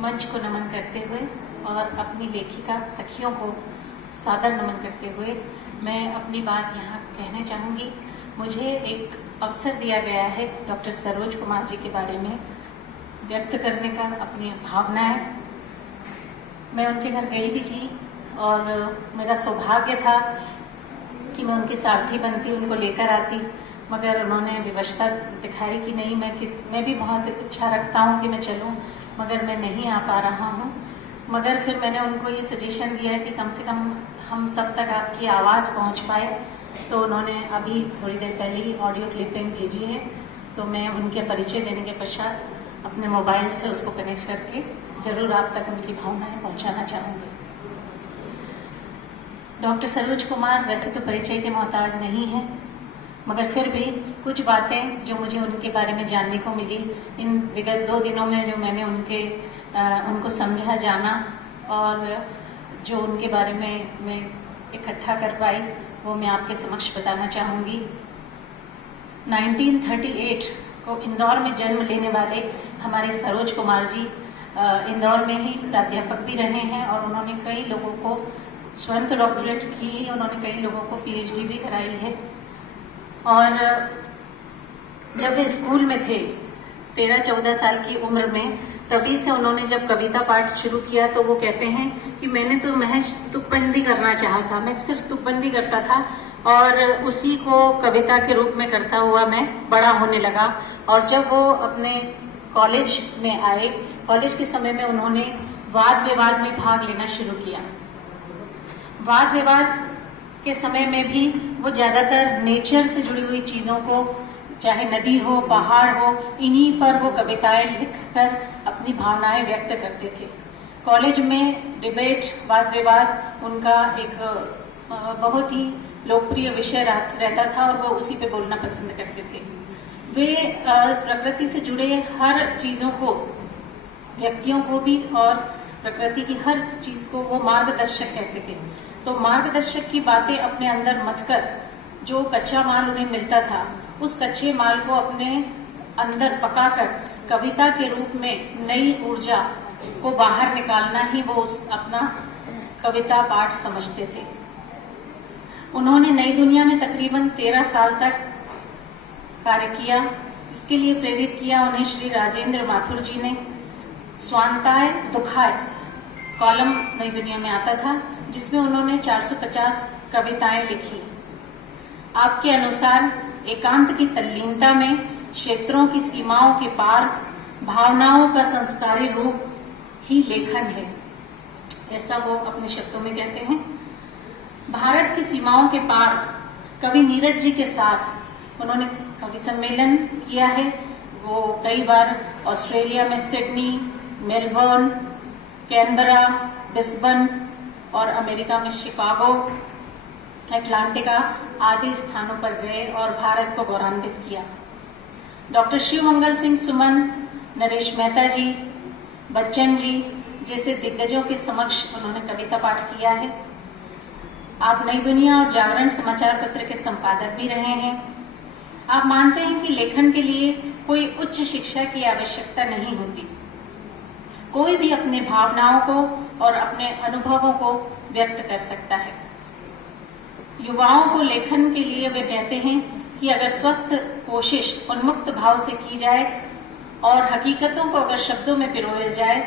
मंच को नमन करते हुए और अपनी लेखिका सखियों को सादर नमन करते हुए मैं अपनी बात यहाँ कहना चाहूँगी। मुझे एक अवसर दिया गया है डॉक्टर सरोज कुमार जी के बारे में व्यक्त करने का, अपनी भावनाएं। मैं उनके घर गई भी थी और मेरा सौभाग्य था कि मैं उनकी सारथी बनती, उनको लेकर आती, मगर उन्होंने विवशता दिखाई कि नहीं, मैं भी बहुत इच्छा रखता हूँ कि मैं चलूँ, मगर मैं नहीं आ पा रहा हूँ। मगर फिर मैंने उनको ये सजेशन दिया है कि कम से कम हम सब तक आपकी आवाज़ पहुँच पाए, तो उन्होंने अभी थोड़ी देर पहले ही ऑडियो क्लिपिंग भेजी है, तो मैं उनके परिचय देने के पश्चात अपने मोबाइल से उसको कनेक्ट करके जरूर आप तक उनकी भावनाएं पहुंचाना चाहूँगी। डॉक्टर सरोज कुमार वैसे तो परिचय के मोहताज नहीं है, मगर फिर भी कुछ बातें जो मुझे उनके बारे में जानने को मिली इन विगत 2 दिनों में, जो मैंने उनको समझा, जाना और जो उनके बारे में मैं इकट्ठा कर पाई, वो मैं आपके समक्ष बताना चाहूँगी। 1938 को इंदौर में जन्म लेने वाले हमारे सरोज कुमार जी इंदौर में ही प्राध्यापक भी रहे हैं और उन्होंने कई लोगों को स्वयं तो डॉक्टरेट की, उन्होंने कई लोगों को पीएचडी भी कराई है। और जब वे स्कूल में थे 13-14 साल की उम्र में, तभी से उन्होंने जब कविता पाठ शुरू किया तो वो कहते हैं कि मैंने तो महज तुकबंदी करना चाहा था, मैं सिर्फ तुकबंदी करता था और उसी को कविता के रूप में करता हुआ मैं बड़ा होने लगा। और जब वो अपने कॉलेज में आए, कॉलेज के समय में उन्होंने वाद विवाद में भाग लेना शुरू किया। वाद विवाद के समय में भी वो ज्यादातर नेचर से जुड़ी हुई चीजों को, चाहे नदी हो, पहाड़ हो, इन्हीं पर वो कविताएं लिखकर अपनी भावनाएं व्यक्त करते थे। कॉलेज में डिबेट, वाद विवाद उनका एक बहुत ही लोकप्रिय विषय रहता था और वो उसी पे बोलना पसंद करते थे। वे प्रकृति से जुड़े हर चीजों को, व्यक्तियों को भी और प्रकृति की हर चीज को वो मार्गदर्शक कहते थे। तो मार्गदर्शक की बातें अपने अंदर मत कर, जो कच्चा माल उन्हें मिलता था उस कच्चे माल को अपने अंदर पकाकर कविता के रूप में नई ऊर्जा को बाहर निकालना ही वो अपना कविता पाठ समझते थे। उन्होंने नई दुनिया में तकरीबन 13 साल तक कार्य किया। इसके लिए प्रेरित किया उन्हें श्री राजेंद्र माथुर जी ने। स्वांताय दुखाय कॉलम नई दुनिया में आता था, जिसमें उन्होंने 450 कविताएं लिखी। आपके अनुसार एकांत की तल्लीनता में क्षेत्रों की सीमाओं के पार भावनाओं का संस्कारी रूप ही लेखन है, ऐसा वो अपने शब्दों में कहते हैं। भारत की सीमाओं के पार कवि नीरज जी के साथ उन्होंने कवि सम्मेलन किया है। वो कई बार ऑस्ट्रेलिया में सिडनी, मेलबर्न, कैनबरा, ब्रिस्बेन और अमेरिका में शिकागो, अटलांटिका आदि स्थानों पर गए और भारत को गौरवान्वित किया। डॉक्टर शिवमंगल सिंह सुमन, नरेश मेहता जी, बच्चन जी जैसे दिग्गजों के समक्ष उन्होंने कविता पाठ किया है। आप नई दुनिया और जागरण समाचार पत्र के संपादक भी रहे हैं। आप मानते हैं कि लेखन के लिए कोई उच्च शिक्षा की आवश्यकता नहीं होती, कोई भी अपने भावनाओं को और अपने अनुभवों को व्यक्त कर सकता है। युवाओं को लेखन के लिए वे कहते हैं कि अगर स्वस्थ कोशिश उन्मुक्त भाव से की जाए और हकीकतों को अगर शब्दों में पिरोया जाए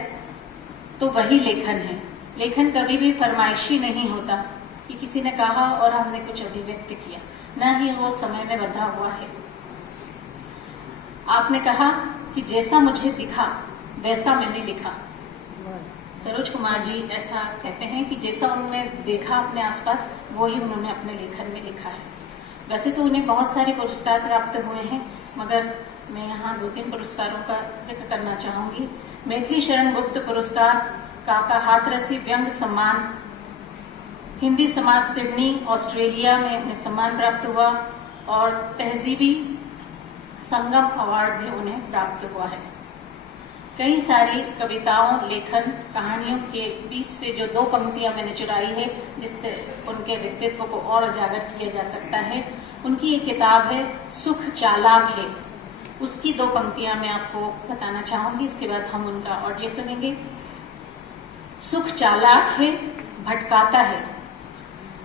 तो वही लेखन है। लेखन कभी भी फरमाइशी नहीं होता कि किसी ने कहा और हमने कुछ अभिव्यक्त किया, न ही वो समय में बंधा हुआ है। आपने कहा कि जैसा मुझे दिखा वैसा मैंने लिखा। सरोज कुमार जी ऐसा कहते हैं कि जैसा उन्होंने देखा अपने आसपास वो ही उन्होंने अपने लेखन में लिखा है। वैसे तो उन्हें बहुत सारे पुरस्कार प्राप्त हुए हैं, मगर मैं यहाँ 2-3 पुरस्कारों का जिक्र करना चाहूंगी। मैथिली शरण गुप्त पुरस्कार, काका हाथरसी व्यंग सम्मान, हिंदी समाज सिडनी ऑस्ट्रेलिया में उन्हें सम्मान प्राप्त हुआ और तहजीबी संगम अवार्ड भी उन्हें प्राप्त हुआ है। कई सारी कविताओं, लेखन, कहानियों के बीच से जो 2 पंक्तियां मैंने चुराई है जिससे उनके व्यक्तित्व को और उजागर किया जा सकता है, उनकी एक किताब है सुख चालाक है। उसकी 2 पंक्तियां मैं आपको बताना चाहूंगी, इसके बाद हम उनका ऑडियो सुनेंगे। सुख चालाक है, भटकाता है,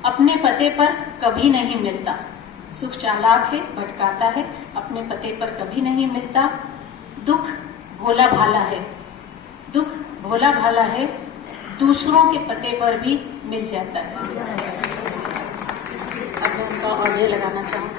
अपने पते पर कभी नहीं मिलता। सुख चालाक है, भटकाता है, अपने पते पर कभी नहीं मिलता। दुख भोला भाला है, दुख भोला भाला है, दूसरों के पते पर भी मिल जाता है। अब मैं उनका ऑडियो लगाना चाहूँ।